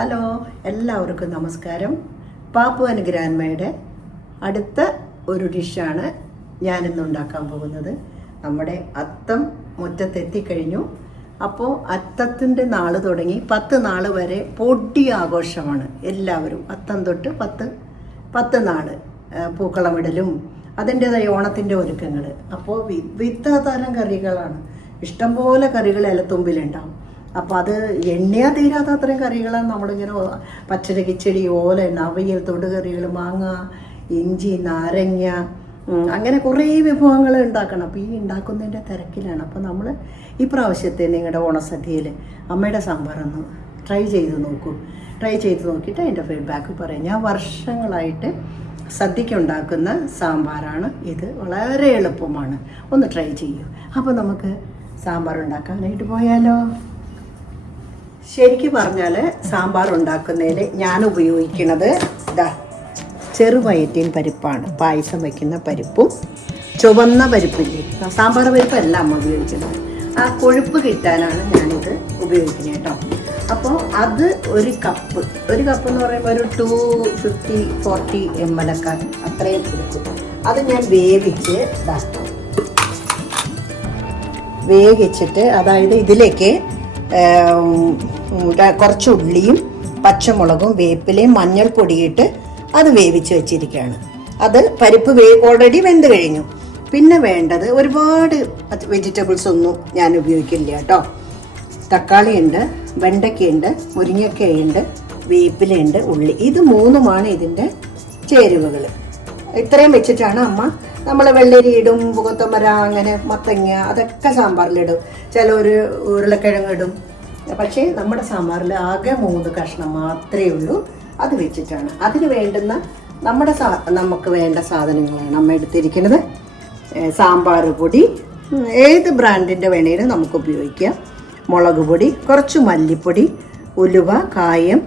Hello എല്ലാവർക്കും നമസ്കാരം. പാപ്പുവൻ ഗ്രാൻമയുടെ അടുത്ത ഒരു ഡിഷാണ് ഞാനിന്ന് ഉണ്ടാക്കാൻ പോകുന്നത്. നമ്മുടെ അത്തം മുറ്റത്തെത്തിക്കഴിഞ്ഞു. അപ്പോൾ അത്തത്തിന്റെ നാൾ തുടങ്ങി പത്ത് നാൾ വരെ പൊടി ആഘോഷമാണ്. എല്ലാവരും അത്തം തൊട്ട് പത്ത് പത്ത് നാൾ പൂക്കളമിടലും അതിന്റെതായ ഓണത്തിന്റെ ഒരുക്കങ്ങൾ അപ്പോൾ വിവിധ തരം കറികളാണ്. ഇഷ്ടംപോലെ കറികൾ ഇലത്തുമ്പിലുണ്ടാവും അപ്പോൾ അത് എണ്ണയാ തീരാത്ത അത്രയും കറികളാണ് നമ്മളിങ്ങനെ പച്ചടി കിച്ചടി ഓല നവയൽ തൊടുകറികൾ മാങ്ങ ഇഞ്ചി നാരങ്ങ അങ്ങനെ കുറേ വിഭവങ്ങൾ ഉണ്ടാക്കണം. അപ്പോൾ ഈ ഉണ്ടാക്കുന്നതിന്റെ തിരക്കിലാണ്. അപ്പോൾ നമ്മൾ ഈ പ്രാവശ്യത്തെ നിങ്ങളുടെ ഓണസദ്യയിൽ അമ്മയുടെ സാമ്പാറൊന്ന് ട്രൈ ചെയ്ത് നോക്കൂ. ട്രൈ ചെയ്ത് നോക്കിയിട്ട് അതിന്റെ ഫീഡ്ബാക്ക് പറയാം. ഞാൻ വർഷങ്ങളായിട്ട് സദ്യയ്ക്ക് ഉണ്ടാക്കുന്ന സാമ്പാറാണ് ഇത്. വളരെ എളുപ്പമാണ്. ഒന്ന് ട്രൈ ചെയ്യൂ. അപ്പോൾ നമുക്ക് സാമ്പാർ ഉണ്ടാക്കാനായിട്ട് പോയാലോ? ശരിക്കും പറഞ്ഞാൽ സാമ്പാർ ഉണ്ടാക്കുന്നതിൽ ഞാൻ ഉപയോഗിക്കുന്നത് ഇതാ ചെറുപയറ്റിൻ പരിപ്പാണ്. പായസം വയ്ക്കുന്ന പരിപ്പും ചുവന്ന പരിപ്പില്ലേ? സാമ്പാർ പരിപ്പല്ല അമ്മ ഉപയോഗിക്കുന്നത്. ആ കൊഴുപ്പ് കിട്ടാനാണ് ഞാനിത് ഉപയോഗിക്കുന്നത് കേട്ടോ. അപ്പോൾ അത് ഒരു കപ്പ് ഒരു കപ്പ് എന്ന് പറയുമ്പോൾ ഒരു two fifty forty M L ഒക്കെ അത്രയും എടുക്കും. അത് ഞാൻ വേവിച്ച് ഇതാക്കും വേവിച്ചിട്ട് അതായത് ഇതിലേക്ക് കുറച്ച് ഉള്ളിയും പച്ചമുളകും വേപ്പിലയും മഞ്ഞൾപ്പൊടിയിട്ട് അത് വേവിച്ച് വെച്ചിരിക്കുകയാണ്. അത് പരിപ്പ് വേ ഓൾറെഡി വെന്ത് കഴിഞ്ഞു. പിന്നെ വേണ്ടത് ഒരുപാട് വെജിറ്റബിൾസ് ഒന്നും ഞാൻ ഉപയോഗിക്കില്ല കേട്ടോ. തക്കാളി ഉണ്ട് വെണ്ടയ്ക്കയുണ്ട് മുരിങ്ങക്കയുണ്ട് വേപ്പിലയുണ്ട് ഉള്ളി. ഇത് മൂന്നുമാണ് ഇതിന്റെ ചേരുവകൾ ഇത്രയും വെച്ചിട്ടാണ് അമ്മ നമ്മൾ വെള്ളരി ഇടും പുകത്തമര അങ്ങനെ മത്തങ്ങ അതൊക്കെ സാമ്പാറിലിടും. ചില ഉരുളക്കിഴങ്ങ് ഇടും പക്ഷേ നമ്മുടെ സാമ്പാറിൽ ആകെ മൂന്ന് കഷ്ണം മാത്രമേ ഉള്ളൂ. അത് വെച്ചിട്ടാണ്. അതിന് വേണ്ടുന്ന നമ്മുടെ സാ നമുക്ക് വേണ്ട സാധനങ്ങളാണ് നമ്മൾ എടുത്തിരിക്കുന്നത്. സാമ്പാർ പൊടി ഏത് ബ്രാൻഡിന്റെ വേണേലും നമുക്ക് ഉപയോഗിക്കാം. മുളക് പൊടി കുറച്ച് മല്ലിപ്പൊടി ഉലുവ കായം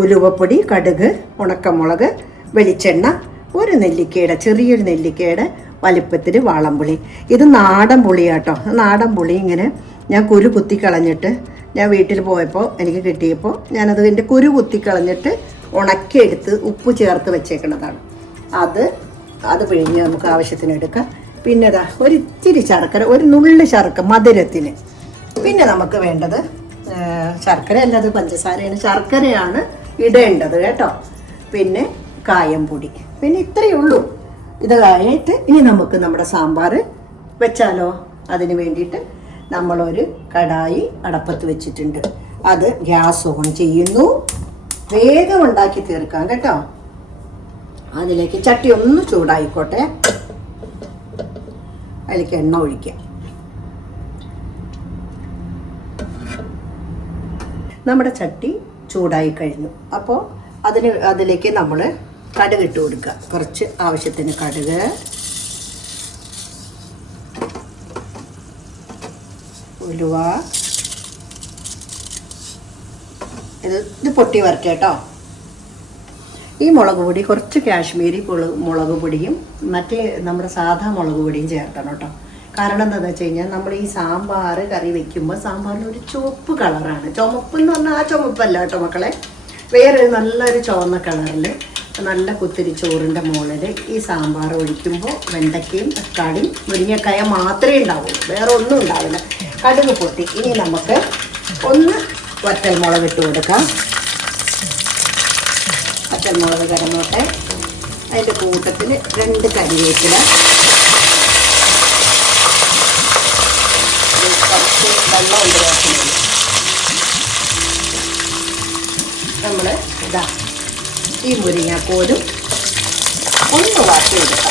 ഉലുവപ്പൊടി കടുക് ഉണക്കമുളക് വെളിച്ചെണ്ണ ഒരു നെല്ലിക്കയുടെ ചെറിയൊരു നെല്ലിക്കയുടെ വലിപ്പത്തിൽ വാളംപുളി. ഇത് നാടൻ പുളിയാട്ടോ. നാടൻ പുളി ഇങ്ങനെ ഞാൻ കുരു കുത്തി കളഞ്ഞിട്ട് ഞാൻ വീട്ടിൽ പോയപ്പോൾ എനിക്ക് കിട്ടിയപ്പോൾ ഞാനത് എന്റെ കുരു കുത്തി കളഞ്ഞിട്ട് ഉണക്കിയെടുത്ത് ഉപ്പ് ചേർത്ത് വെച്ചേക്കുന്നതാണ് അത് അത് പിഴിഞ്ഞ് നമുക്ക് ആവശ്യത്തിന് എടുക്കാം. പിന്നെ ഒരു ഇത്തിരി ശർക്കര ഒരു നുള്ളി ശർക്കര മധുരത്തിന്. പിന്നെ നമുക്ക് വേണ്ടത് ശർക്കര അല്ല അത് പഞ്ചസാരയാണ്. ശർക്കരയാണ് ഇടേണ്ടത് കേട്ടോ. പിന്നെ കായം പൊടി. പിന്നെ ഇത്രയേ ഉള്ളൂ. ഇത് കഴിഞ്ഞിട്ട് ഇനി നമുക്ക് നമ്മുടെ സാമ്പാർ വെച്ചാലോ? അതിന് വേണ്ടിയിട്ട് നമ്മളൊരു കടായി അടപ്പത്ത് വെച്ചിട്ടുണ്ട്. അത് ഗ്യാസ് ഓൺ ചെയ്യുന്നു. വേഗം ഉണ്ടാക്കി തീർക്കാം കേട്ടോ. അതിലേക്ക് ചട്ടി ഒന്ന് ചൂടായിക്കോട്ടെ. അതിലേക്ക് എണ്ണ ഒഴിക്കാം. നമ്മുടെ ചട്ടി ചൂടായി കഴിഞ്ഞു. അപ്പോൾ അതിന് അതിലേക്ക് നമ്മൾ കടുക് ഇട്ട് കൊടുക്കുക. കുറച്ച് ആവശ്യത്തിന് കടുക്. ഉലുവ. ഇത് ഇത് പൊട്ടി വരട്ടെ കേട്ടോ. ഈ മുളക് പൊടി കുറച്ച് കാശ്മീരി മുളക് പൊടിയും മറ്റേ നമ്മുടെ സാധാ മുളക് പൊടിയും ചേർത്തണം കേട്ടോ. കാരണം എന്താണെന്ന് വെച്ച് കഴിഞ്ഞാൽ നമ്മൾ ഈ സാമ്പാർ കറി വെക്കുമ്പോൾ സാമ്പാറിന് ഒരു ചുവപ്പ് കളറാണ്. ചുമപ്പ് എന്ന് പറഞ്ഞാൽ ആ ചുമപ്പല്ല കേട്ടോ മക്കളെ. വേറെ നല്ലൊരു ചുവന്ന കളറിൽ നല്ല കുത്തിരി ചോറിന്റെ മുകളിൽ ഈ സാമ്പാർ ഒഴിക്കുമ്പോൾ വെണ്ടയ്ക്കയും തക്കാളിയും മുരിങ്ങക്കായ മാത്രമേ ഉണ്ടാവുള്ളൂ. വേറെ ഒന്നും ഉണ്ടാവില്ല. കടുക് പൊട്ടി. ഇനി നമുക്ക് ഒന്ന് വറ്റൽ മുളക് ഇട്ട് കൊടുക്കാം. പച്ചമുളക് കിടന്നോട്ടെ. അതിന്റെ കൂട്ടത്തിൽ രണ്ട് കരിവേപ്പില. നമ്മൾ ഇതാ ഈ മുരിങ്ങാക്കോലും ഒന്ന് വാട്ടി എടുക്കാം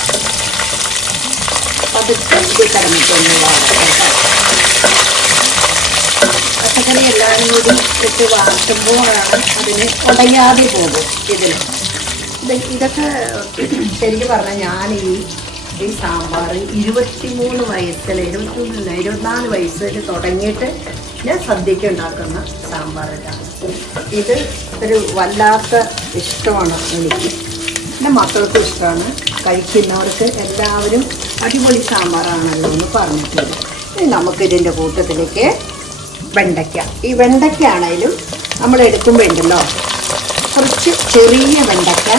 ചെറുതി കിടന്നിട്ടൊന്ന് വാടാം കേട്ടോ. പച്ചക്കറി എല്ലാം കൂടി ഇട്ട് വാർത്തുമ്പോഴാണ് അതിന് ഉടയാതെ പോകും ഇതിന്. ഇത് ഇതൊക്കെ ശരിക്കും പറഞ്ഞാൽ ഞാൻ ഈ ഈ സാമ്പാർ ഇരുപത്തിമൂന്ന് വയസ്സിൽ ഇരുപത്തിമൂന്നില്ല ഇരുപത്തിനാല് വയസ്സിൽ തുടങ്ങിയിട്ട് ഞാൻ സദ്യയ്ക്ക് ഉണ്ടാക്കുന്ന സാമ്പാർ ഇതാണ് ഇത് ഒരു വല്ലാത്ത ഇഷ്ടമാണ് എനിക്ക്. എന്റെ മക്കൾക്കും ഇഷ്ടമാണ്. കഴിക്കുന്നവർക്ക് എല്ലാവരും അടിപൊളി സാമ്പാറാണല്ലോ എന്ന് പറഞ്ഞിട്ടുണ്ട്. നമുക്കിതിന്റെ കൂട്ടത്തിലേക്ക് വെണ്ടയ്ക്ക. ഈ വെണ്ടയ്ക്ക ആണെങ്കിലും നമ്മൾ എടുക്കുമ്പോൾ ഉണ്ടല്ലോ കുറച്ച് ചെറിയ വെണ്ടയ്ക്ക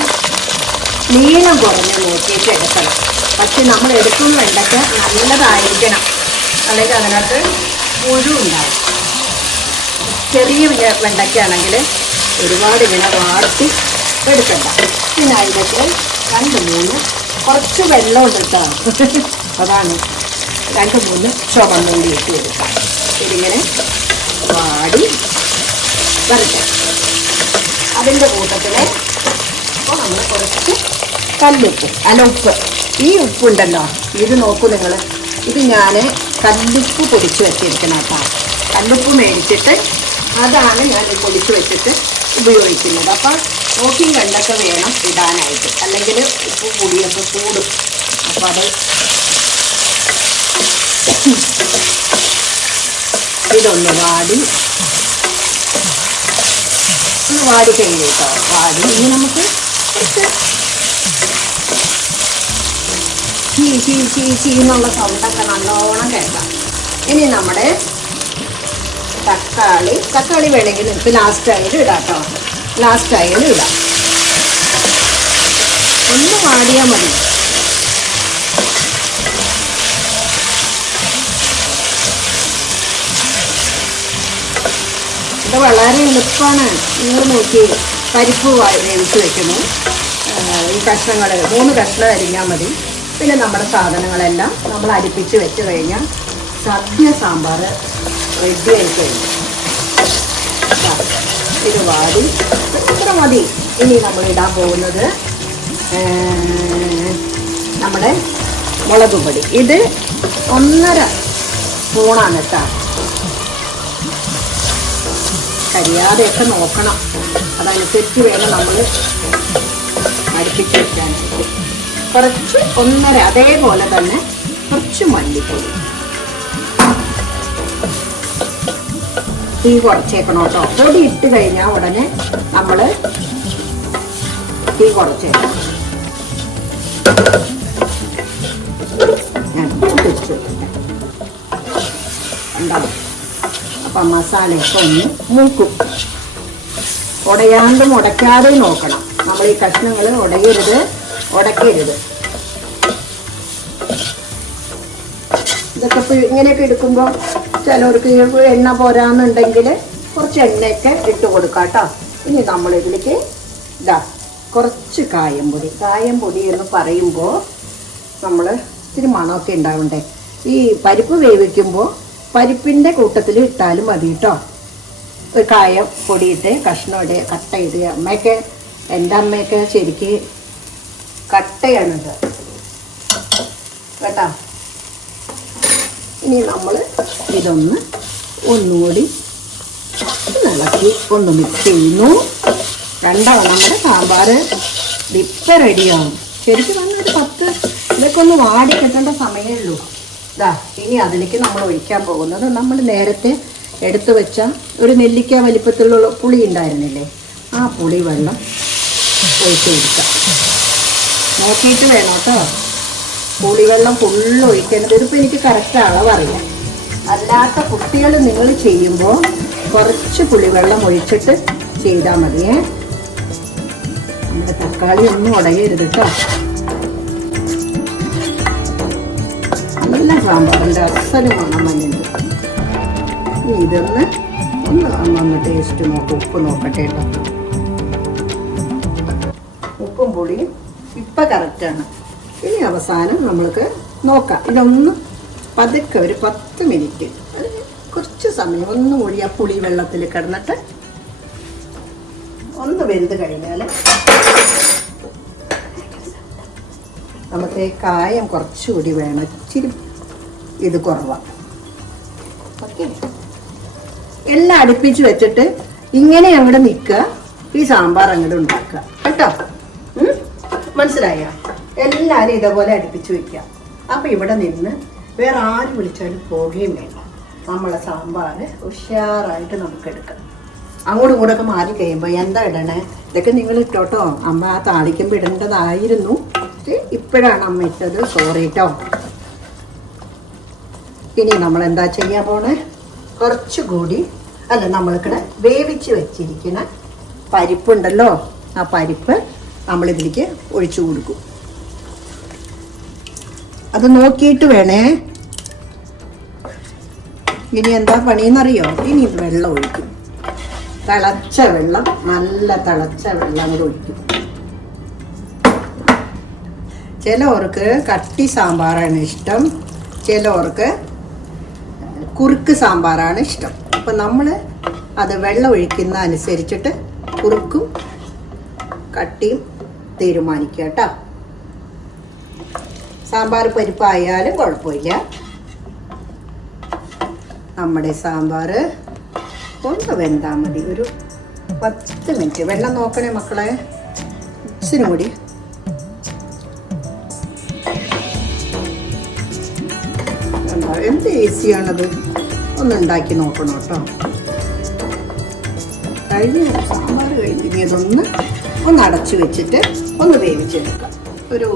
നീളം കുറഞ്ഞ് നോക്കിയിട്ട് എടുക്കണം. പക്ഷെ നമ്മൾ എടുക്കുന്ന വെണ്ടയ്ക്ക നല്ലതായിരിക്കണം. അല്ലെങ്കിൽ അതിനകത്ത് പുഴു ഉണ്ടാവും. ചെറിയ വെണ്ടയ്ക്ക ആണെങ്കിൽ ഒരുപാട് ഇങ്ങനെ വാട്ടി എടുക്കണ്ട. പിന്നെ അതിനകത്ത് രണ്ട് മൂന്ന് കുറച്ച് വെള്ളം കേട്ടോ. അതാണ് രണ്ട് മൂന്ന് ചുവന്നുള്ളി ഇട്ട് കൊടുക്കാം ഇതിങ്ങനെ വാടി. വറുക്കാം അതിന്റെ കൂട്ടത്തിൽ അപ്പോൾ നമ്മൾ കുറച്ച് കല്ലുപ്പ് അല്ല ഉപ്പ് ഈ ഉപ്പുണ്ടല്ലോ ഇത് നോക്കൂ നിങ്ങൾ ഇത് ഞാൻ കല്ലുപ്പ് പൊടിച്ച് വെച്ചിരിക്കണം കേട്ടോ. കല്ലുപ്പ് മേടിച്ചിട്ട് അതാണ് ഞാൻ പൊടിച്ച് വെച്ചിട്ട് ഉപയോഗിക്കുന്നത്. അപ്പം നോക്കിയും കണ്ടൊക്കെ വേണം ഇടാനായിട്ട്. അല്ലെങ്കിൽ ഉപ്പ് പൊടിയൊക്കെ കൂടും. അപ്പോൾ അത് ഇതൊന്ന് വാടി. ഒന്ന് വാടി കഴിഞ്ഞു കേട്ടോ. വാടി. ഇനി നമുക്ക് ചീ ചീ ചീ ചീ എന്നുള്ള സൗണ്ടൊക്കെ നല്ലോണം കേൾക്കാം. ഇനി നമ്മുടെ തക്കാളി തക്കാളി വേണമെങ്കിൽ നമുക്ക് ലാസ്റ്റ് ആയാലും ഇടാം ലാസ്റ്റ് ആയാലും ഇടാം. ഒന്ന് വാടിയാൽ മതി. ഇത് വളരെ എളുപ്പമാണ്. നിങ്ങൾ നോക്കി പരിപ്പ് വേവിച്ച് വെക്കുന്നു ഈ കഷ്ണങ്ങൾ മൂന്ന് കഷ്ണം അരിഞ്ഞാൽ മതി. പിന്നെ നമ്മുടെ സാധനങ്ങളെല്ലാം നമ്മൾ അരിപ്പിച്ച് വെച്ച് കഴിഞ്ഞാൽ സദ്യ സാമ്പാർ റെഡി ആയി കഴിഞ്ഞു ദാ, ഇത് വാടി. ഇത്ര മതി. ഇനി നമ്മൾ ഇടാൻ പോകുന്നത് നമ്മുടെ മുളകുപൊടി ഇത് ഒന്നര സ്പൂണാണ് കേട്ടോ. കരിയാതെയൊക്കെ നോക്കണം. അതനുസരിച്ച് വേണം നമ്മൾ അടുപ്പിച്ച് വെക്കാനായിട്ട് കുറച്ച് ഒന്നര അതേപോലെ തന്നെ കുറച്ച് മല്ലിപ്പൊടി. തീ കുറച്ചേക്കണം കേട്ടോ. പൊടി ഇട്ട് കഴിഞ്ഞാൽ ഉടനെ നമ്മൾ തീ കുറച്ചേക്കണം. ഉണ്ടാവും അപ്പം മസാലയൊക്കെ ഒന്ന് മൂക്കും. ഉടയാണ്ടും ഉടയ്ക്കാതെയും നോക്കണം. നമ്മൾ ഈ കഷ്ണങ്ങൾ ഉടയരുത് ഉടക്കരുത്. ഇതൊക്കെ ഇപ്പൊ ഇങ്ങനെയൊക്കെ എടുക്കുമ്പോൾ ചിലവർക്ക് എണ്ണ പോരാന്നുണ്ടെങ്കിൽ കുറച്ച് എണ്ണയൊക്കെ ഇട്ട് കൊടുക്കാം കേട്ടോ. ഇനി നമ്മൾ ഇതിലേക്ക് ഇതാ കുറച്ച് കായം പൊടി. കായം പൊടി എന്ന് പറയുമ്പോൾ നമ്മൾ ഇത്തിരി മണമൊക്കെ ഉണ്ടാവണ്ടേ? ഈ പരിപ്പ് വേവിക്കുമ്പോൾ പരിപ്പിന്റെ കൂട്ടത്തിൽ ഇട്ടാലും മതി കേട്ടോ ഒരു കായം പൊടിയിട്ട് കഷ്ണം ഇടുക കട്ട ഇടുക. അമ്മയൊക്കെ എന്റെ അമ്മയൊക്കെ ശരിക്ക് കട്ടയാണിത്. കേട്ടോ? ഇനി നമ്മൾ ഇതൊന്ന് ഒന്നുകൂടി ഇളക്കി ഒന്ന് മിക്സ് ചെയ്യുന്നു. രണ്ടാവും നമ്മുടെ സാമ്പാർ ഇപ്പം റെഡിയാവും ശരിക്കും പറഞ്ഞാൽ ഒരു പത്ത് ഇതൊക്കെ ഒന്ന് വാടി കിട്ടേണ്ട സമയമേ ഉള്ളൂ. ഇതാ ഇനി അതിലേക്ക് നമ്മൾ ഒഴിക്കാൻ പോകുന്നത് നമ്മൾ നേരത്തെ എടുത്തു വെച്ച ഒരു നെല്ലിക്ക വലിപ്പത്തിലുള്ള പുളി ഉണ്ടായിരുന്നില്ലേ? ആ പുളി വെള്ളം ഒഴിച്ച് കൊടുക്കാം. നോക്കിയിട്ട് വേണം കേട്ടോ. പുളിവെള്ളം ഫുള്ള് ഒഴിക്കേണ്ടത്. ഇതിപ്പോൾ എനിക്ക് കറക്റ്റ് അളവറിയാം അല്ലാത്ത കുട്ടികൾ നിങ്ങൾ ചെയ്യുമ്പോൾ കുറച്ച് പുളിവെള്ളം ഒഴിച്ചിട്ട് ചെയ്താൽ മതിയേ. നമ്മുടെ തക്കാളി ഒന്നും ഉടയരുത് കേട്ടോ. നല്ല സാമ്പാറിന്റെ അസൽ വേണം മഞ്ഞുണ്ട് ഇനി ഇതൊന്ന് ഒന്ന് ഒന്ന് ടേസ്റ്റ് നോക്കും ഉപ്പ് നോക്കട്ടെ കേട്ടോ. ഉപ്പും പൊടിയും ഇപ്പം കറക്റ്റാണ് ഇനി അവസാനം നമ്മൾക്ക് നോക്കാം. ഇതൊന്ന് പതുക്കെ ഒരു പത്ത് മിനിറ്റ് കുറച്ച് സമയം ഒന്ന് കൂടി ആ പുളി വെള്ളത്തിൽ കിടന്നിട്ട് ഒന്ന് വെന്ത് കഴിഞ്ഞാൽ നമുക്ക് കായം കുറച്ചുകൂടി വേണം. ഇച്ചിരി ഇത് കുറവാണ് ഓക്കെ എല്ലാം അടുപ്പിച്ച് വെച്ചിട്ട് ഇങ്ങനെ അങ്ങോട്ട് നിൽക്കുക ഈ സാമ്പാർ അങ്ങോട്ട് ഉണ്ടാക്കുക കേട്ടോ? മനസ്സിലായ മനസ്സിലായോ? എല്ലാവരും ഇതേപോലെ അടുപ്പിച്ച് വെക്കുക അപ്പം ഇവിടെ നിന്ന് വേറെ ആര് വിളിച്ചാലും പോകുകയും വേണ്ട. നമ്മളെ സാമ്പാർ ഉഷാറായിട്ട് നമുക്ക് എടുക്കാം. അങ്ങോട്ടും ഇങ്ങോട്ടൊക്കെ മാറി കഴിയുമ്പോൾ എന്താ ഇടണേ? ഇതൊക്കെ നിങ്ങൾ ഇട്ടോട്ടോ. അമ്മ ആ താളിക്കുമ്പോൾ ഇടേണ്ടതായിരുന്നു. ഇപ്പോഴാണ് അമ്മ ഇട്ടത്. സോറി കേട്ടോ ഇനി നമ്മൾ എന്താ ചെയ്യാൻ പോണേ? കുറച്ചുകൂടി അല്ല നമ്മൾക്കിടെ വേവിച്ച് വെച്ചിരിക്കുന്ന പരിപ്പുണ്ടല്ലോ ആ പരിപ്പ് നമ്മളിതിലേക്ക് ഒഴിച്ചു കൊടുക്കും. അത് നോക്കിയിട്ട് വേണേ. ഇനി എന്താ പണിയെന്നറിയോ? ഇനി വെള്ളം ഒഴിക്കും. തിളച്ച വെള്ളം നല്ല തിളച്ച വെള്ളം കൂടെ ഒഴിക്കും. ചിലവർക്ക് കട്ടി സാമ്പാറാണ് ഇഷ്ടം. ചിലവർക്ക് കുറുക്ക് സാമ്പാറാണ് ഇഷ്ടം. അപ്പം നമ്മൾ അത് വെള്ളം ഒഴിക്കുന്ന അനുസരിച്ചിട്ട് കുറുക്കും കട്ടിയും തീരുമാനിക്കുക കേട്ടോ. സാമ്പാർ പരിപ്പായാലും കുഴപ്പമില്ല. നമ്മുടെ സാമ്പാർ ഒന്ന് വെന്താൽ മതി. ഒരു പത്ത് മിനിറ്റ്. വെള്ളം നോക്കണേ മക്കളെ. ഇച്ചിരി കൂടി. എന്താ എന്ത് ഈസിയാണത് ഒന്ന് ഉണ്ടാക്കി നോക്കണം കേട്ടോ. കഴിഞ്ഞ് സാമ്പാർ കഴിഞ്ഞ് ഇനി അതൊന്ന് ഒന്ന് അടച്ചു വെച്ചിട്ട് ഒന്ന് വേവിച്ചെടുക്കാം. ഒരു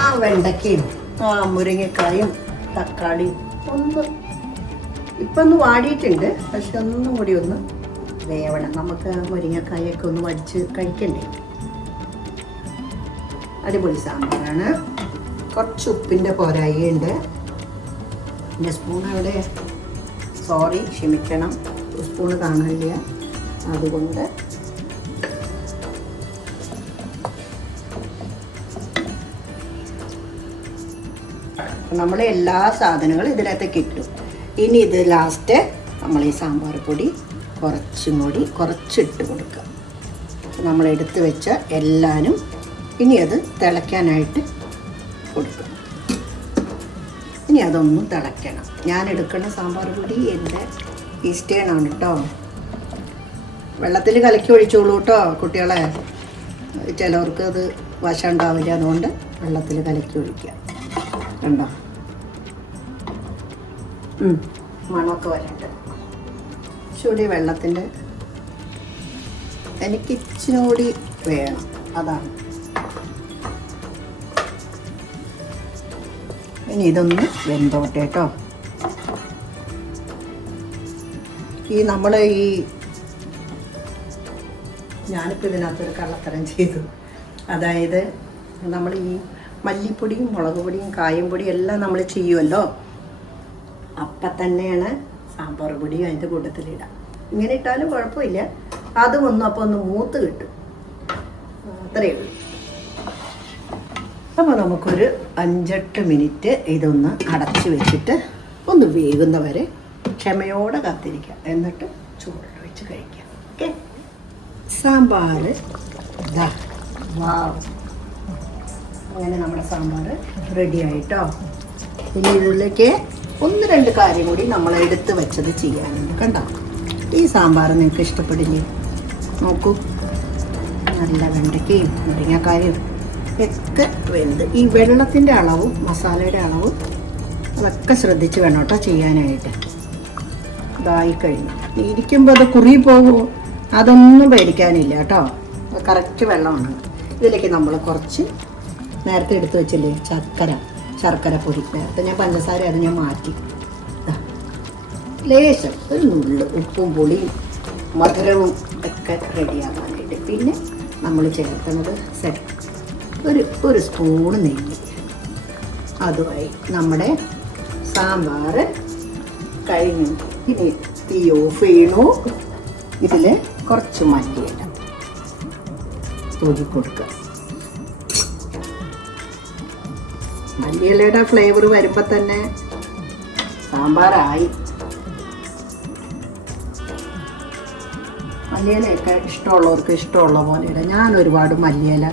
ആ വെണ്ടയ്ക്കയും ആ മുരിങ്ങക്കായും തക്കാളിയും ഒന്ന് ഇപ്പം ഒന്ന് വാടിയിട്ടുണ്ട്. പക്ഷെ ഒന്നും കൂടി ഒന്ന് വേവണം. നമുക്ക് മുരിങ്ങക്കായൊക്കെ ഒന്ന് വടിച്ച് കഴിക്കണ്ടേ? അടിപൊളി സാമ്പാറാണ്. കുറച്ച് ഉപ്പിന്റെ പോരായുണ്ട് എന്റെ സ്പൂൺ അവിടെ സോറി ക്ഷമിക്കണം. സ്പൂണ് കാണില്ല അതുകൊണ്ട് നമ്മൾ എല്ലാ സാധനങ്ങളും ഇതിനകത്തേക്ക് ഇട്ടു ഇനി ഇത് ലാസ്റ്റ് നമ്മൾ ഈ സാമ്പാർ പൊടി കുറച്ചും കൂടി കുറച്ചിട്ട് കൊടുക്കുക. നമ്മൾ എടുത്തു വെച്ച എല്ലാനും ഇനി അത് തിളയ്ക്കാനായിട്ട് കൊടുക്കുക ഇനി അതൊന്നും തിളയ്ക്കണം. ഞാൻ എടുക്കുന്ന സാമ്പാർ പൊടി എന്റെ ഈസ്റ്റേണാണ് കേട്ടോ വെള്ളത്തിൽ കലക്കി ഒഴിച്ചോളൂ കേട്ടോ കുട്ടികളെ. ചിലവർക്ക് അത് വശം ഉണ്ടാവില്ല അതുകൊണ്ട് വെള്ളത്തിൽ കലക്കി ഒഴിക്കുക. കണ്ടോ? മണമൊക്കെ വരണ്ട്. ചൂടി വെള്ളത്തിന്റെ എനിക്ക് ഇച്ചിരി വേണം. അതാണ്. ഇനി ഇതൊന്ന് വെന്തോട്ടെ കേട്ടോ. ഈ നമ്മൾ ഈ ഞാനിപ്പോൾ ഇതിനകത്തൊരു കള്ളത്തരം ചെയ്തു. അതായത് നമ്മൾ ഈ മല്ലിപ്പൊടിയും മുളക് പൊടിയും കായം പൊടിയും എല്ലാം നമ്മൾ ചെയ്യുമല്ലോ അപ്പം തന്നെയാണ് സാമ്പാർ പൊടിയും അതിന്റെ കൂട്ടത്തിലിടാം ഇങ്ങനെ ഇട്ടാലും കുഴപ്പമില്ല. അതും ഒന്നും അപ്പോൾ ഒന്ന് മൂത്ത് കിട്ടും. അത്രയേ ഉള്ളൂ. അപ്പോൾ നമുക്കൊരു അഞ്ചെട്ട് മിനിറ്റ് ഇതൊന്ന് അടച്ച് വെച്ചിട്ട് ഒന്ന് വേകുന്ന വരെ ക്ഷമയോടെ കാത്തിരിക്കുക. എന്നിട്ട് ചൂടോടെ വെച്ച് കഴിക്കാം ഓക്കെ? സാമ്പാർ ദാ. അങ്ങനെ നമ്മുടെ സാമ്പാർ റെഡി ആയിട്ടോ? ഇനി ഇതിലേക്ക് ഒന്ന് രണ്ട് കാര്യം കൂടി നമ്മൾ എടുത്ത് വെച്ചത് ചെയ്യാനുണ്ട് കണ്ടോ? ഈ സാമ്പാർ നിങ്ങൾക്ക് ഇഷ്ടപ്പെടില്ലേ? നോക്കൂ. നല്ല വെണ്ടയ്ക്കയും മുരിങ്ങക്കായും ഒക്കെ വെന്ത് ഈ വെള്ളത്തിന്റെ അളവും മസാലയുടെ അളവും അതൊക്കെ ശ്രദ്ധിച്ച് വേണം കേട്ടോ ചെയ്യാനായിട്ട്. ഇതായി കഴിഞ്ഞു. ഇരിക്കുമ്പോൾ അത് കുറി പോകുമോ അതൊന്നും പേടിക്കാനില്ല കേട്ടോ. കറക്റ്റ് വെള്ളമാണ്. ഇതിലേക്ക് നമ്മൾ കുറച്ച് നേരത്തെ എടുത്തു വെച്ചില്ലേ? ശർക്കര ശർക്കര പൊടി. നേരത്തെ ഞാൻ പഞ്ചസാര അത് ഞാൻ മാറ്റി. ലേശം ഒരു നുള്ള് ഉപ്പും പൊടിയും മധുരവും ഒക്കെ റെഡിയാകാനായിട്ട് പിന്നെ നമ്മൾ ചേർക്കുന്നത് സെറ്റ് ഒരു ഒരു സ്പൂണ് നെയ്യ്. അതുമായി നമ്മുടെ സാമ്പാർ കഴിഞ്ഞു. ഇനി തീ ഓഫ് ചെയ്യണു. ഇതിൽ കുറച്ച് മല്ലിയില തൂക്കി കൊടുക്കുക മല്ലിയിലയുടെ ഫ്ലേവർ വരുമ്പോൾ തന്നെ സാമ്പാറായി. മല്ലിയിലയൊക്കെ ഇഷ്ടമുള്ളവർക്ക് ഇഷ്ടമുള്ള പോലെ ഇടാം. ഞാൻ ഒരുപാട് മല്ലിയില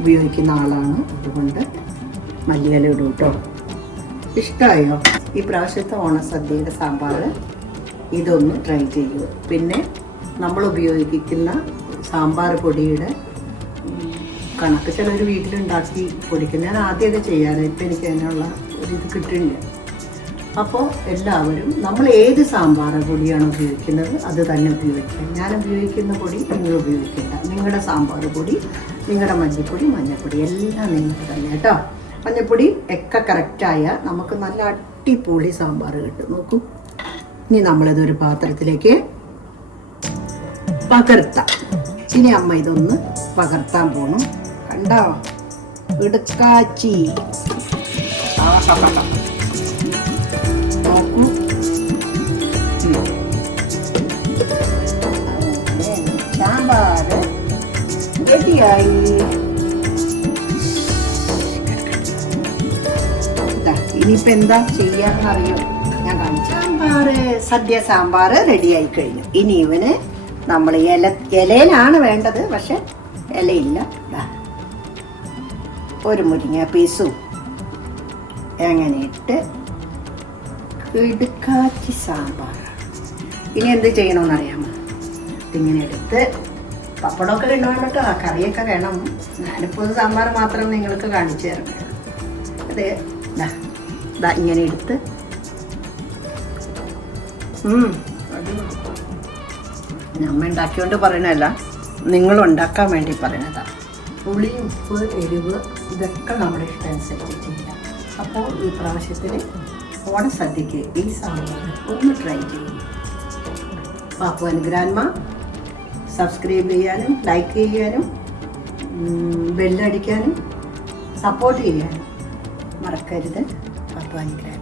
ഉപയോഗിക്കുന്ന ആളാണ്. അതുകൊണ്ട് മല്ലിയില ഇടും കേട്ടോ ഇഷ്ടമായോ ഈ പ്രാവശ്യത്തെ ഓണസദ്യയുടെ സാമ്പാർ ഇതൊന്ന് ട്രൈ ചെയ്യൂ. പിന്നെ നമ്മൾ ഉപയോഗിക്കുന്ന സാമ്പാർ പൊടിയുടെ കണക്ക് ചിലർ വീട്ടിലുണ്ടാക്കി പൊടിക്കും. ഞാൻ ആദ്യമൊക്കെ ചെയ്യാറ്. ഇപ്പം എനിക്ക് അതിനുള്ള ഒരു ഇത് അപ്പോൾ എല്ലാവരും നമ്മൾ ഏത് സാമ്പാർ പൊടിയാണ് ഉപയോഗിക്കുന്നത് അത് തന്നെ ഉപയോഗിക്കുക. ഞാൻ ഉപയോഗിക്കുന്ന പൊടി നിങ്ങൾ ഉപയോഗിക്കേണ്ട. നിങ്ങളുടെ സാമ്പാർ പൊടി നിങ്ങളുടെ മഞ്ഞൾപ്പൊടി മഞ്ഞൾപ്പൊടി എല്ലാം നിങ്ങൾക്ക് തന്നെ കേട്ടോ. മഞ്ഞൾപ്പൊടി ഒക്കെ കറക്റ്റായ നമുക്ക് നല്ല അടിപൊളി സാമ്പാർ കിട്ടും. നോക്കൂ. ഇനി നമ്മളിതൊരു പാത്രത്തിലേക്ക് പകർത്താം. ഇനി അമ്മ ഇതൊന്ന് പകർത്താൻ പോണു. കണ്ടോ? എടുക്കാച്ചി. നോക്കൂ. റെഡിയായി ദാ, ഇനിയിപ്പോ എന്താ ചെയ്യാന്ന് അറിയോ? ഞാൻ സാമ്പാറ് സദ്യ സാമ്പാർ റെഡിയായി കഴിഞ്ഞു. ഇനി ഇവന് നമ്മൾ ഇല ഇലയിലാണ് വേണ്ടത് പക്ഷെ ഇലയില്ല. ഒരു മുരിങ്ങ പീസും അങ്ങനെ ഇട്ട് ഇടുക്കാച്ചി സാമ്പാർ ഇനി എന്ത് ചെയ്യണമെന്നറിയാമോ ഇതിങ്ങനെ എടുത്ത് പപ്പടമൊക്കെ ഇടണം കേട്ടോ കറിയൊക്കെ വേണം. ഞാനിപ്പോൾ സാമ്പാർ മാത്രം നിങ്ങൾക്ക് കാണിച്ചു തരണം അതെ ദാ ഇങ്ങനെ എടുത്ത്. നമ്മ ഉണ്ടാക്കിയോണ്ട് പറയണല്ല നിങ്ങൾ ഉണ്ടാക്കാൻ വേണ്ടി പറയണതാ. പുളി ഉപ്പ് എരിവ് ഇതൊക്കെ നമ്മുടെ ഇഷ്ടമനുസരിച്ച് ചെയ്യാം അപ്പോൾ ഈ പ്രാവശ്യത്തിൽ ഓണസദ്യക്ക് ഈ സാമ്പാർ ഒന്ന് ട്രൈ ചെയ്യും. പാപ്പു ഗ്രാൻമ സബ്സ്ക്രൈബ് ചെയ്യാനും ലൈക്ക് ചെയ്യാനും ബെല്ലടിക്കാനും സപ്പോർട്ട് ചെയ്യാനും മറക്കരുത്. ഗ്രാൻമ